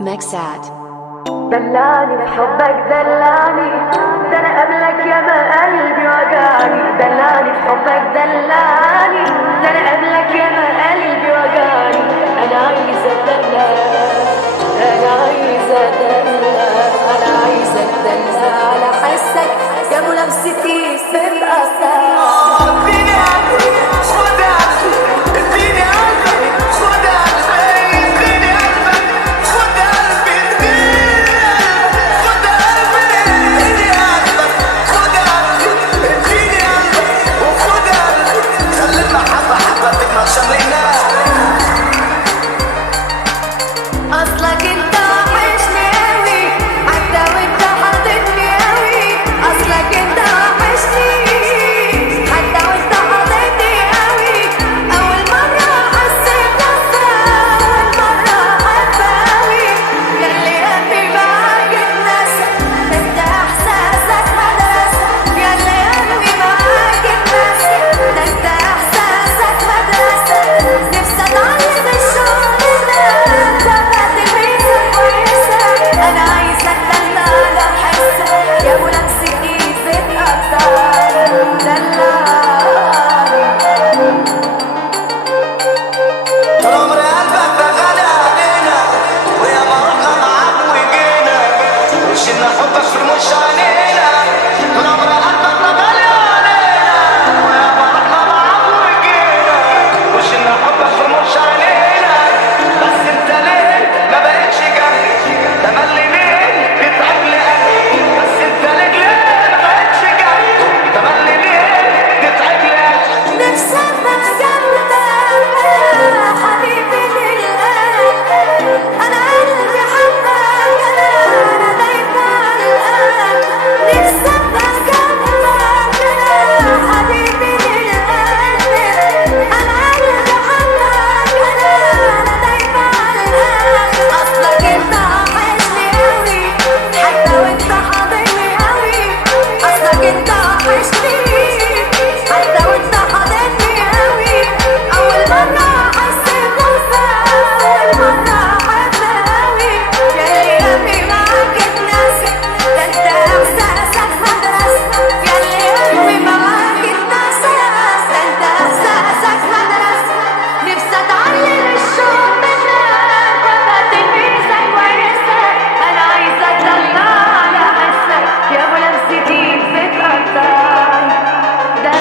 Mexat. دلاني بحبك دلاني، ده انا قبلك يا ما قلبي وجعني. دلاني بحبك دلاني، ده انا قبلك يا ما قلبي وجعني. انا عايزة اتدلع، انا عايزة اتدلع، انا عايزة اتدلع على حسك يا ملامستي في الأسرار. أصلك انت وحشني أوي، حتى وانت حاضني أوي. أصلك انت وحشني، حتى وانت حاضني أوي. أول مرة حسيت نفسي، أول مرة أحب أوي. ياللي قلبي معاك اتنسى، ده انت إحساسك مدرسة. ياللي قلبي معاك اتنسى، ده انت إحساسك مدرسة. نفسي أتعلم الشغل ده، أنا عايزة أتدلع على حسك يا ملامستي في الأبطال. دلعني طول عمري قلبك ده غالي علينا، ويا ما رحنا معاك وجينا وشلنا حبك في رموش عينينا. طول عمري قلبك ده غالي علينا، ويا ما رحنا معاك وجينا وشلنا حبك في رموش عينينا. بس انت ليه ما بقتش جنبي؟ تملي مين بيتعب لي قلبي؟ بس انت ليه ما بقتش جنبي؟ تملي مين بيتعب لي قلبي؟ نفسي أبقى جنبك يا حبيبي للقلب. أنا قلبي حبك، أنا دايما القلب. نفسي أبقى جنبك يا حبيبي للقلب. أنا قلبي حبك، أنا دايما القلب. أصلك أنت وحشني أوي، حتى وأنت حاضني أوي. أصلك أنت وحشني، حتى وأنت حاضني أوي. أول مرة حسيت نفسي، أول مرة أحب أوي. ياللي قلبي معاك اتنسى، ده أنت إحساسك مدرسة. ياللي قلبي معاك اتنسى، ده أنت إحساسك مدرسة. نفسي أتعلم الشوق منك وأبقى تلميذة كويسة. أنا عايزة أتدلع على حسك يا ملامستي في الأبطال.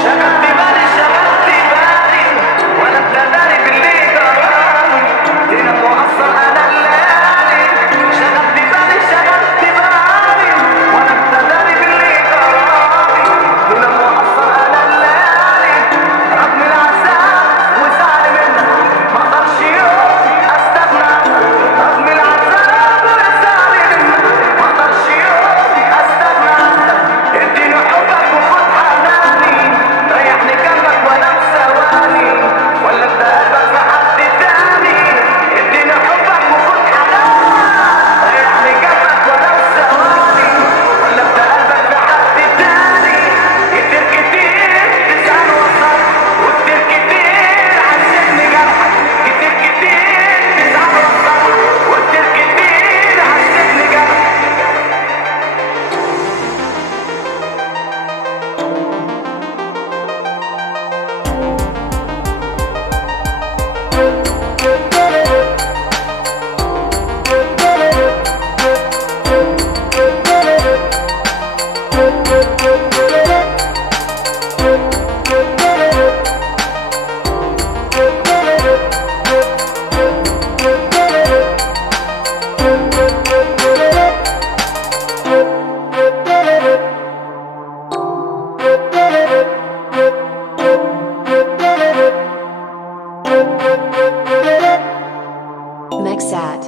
شغلت بالي شغلت بالي، ولا انت داري باللي جرالي. هنا مقصر انا الليالي. شغلت بالي شغلت بالي، ولا انت داري باللي جرالي. هنا مقصر انا الليالي. رغم العذاب وزعل منك ما اقدرش يوم استغنى. رغم العذاب وزعل منك ما اقدرش يوم استغنى. اديني حبك وخد حناني، ريحني جنبك ولا بثواني، ولا انت قلبك في حد تاني. اديني حبك وخد حناني، ريحني جنبك ولا بثواني، ولا انت قلبك في حد تاني. كتير كتير تزعل وصل، وكتير كتير عذبني جرحك. كتير كتير تزعل وصل، وكتير كتير عذبني جرحك. Mexat.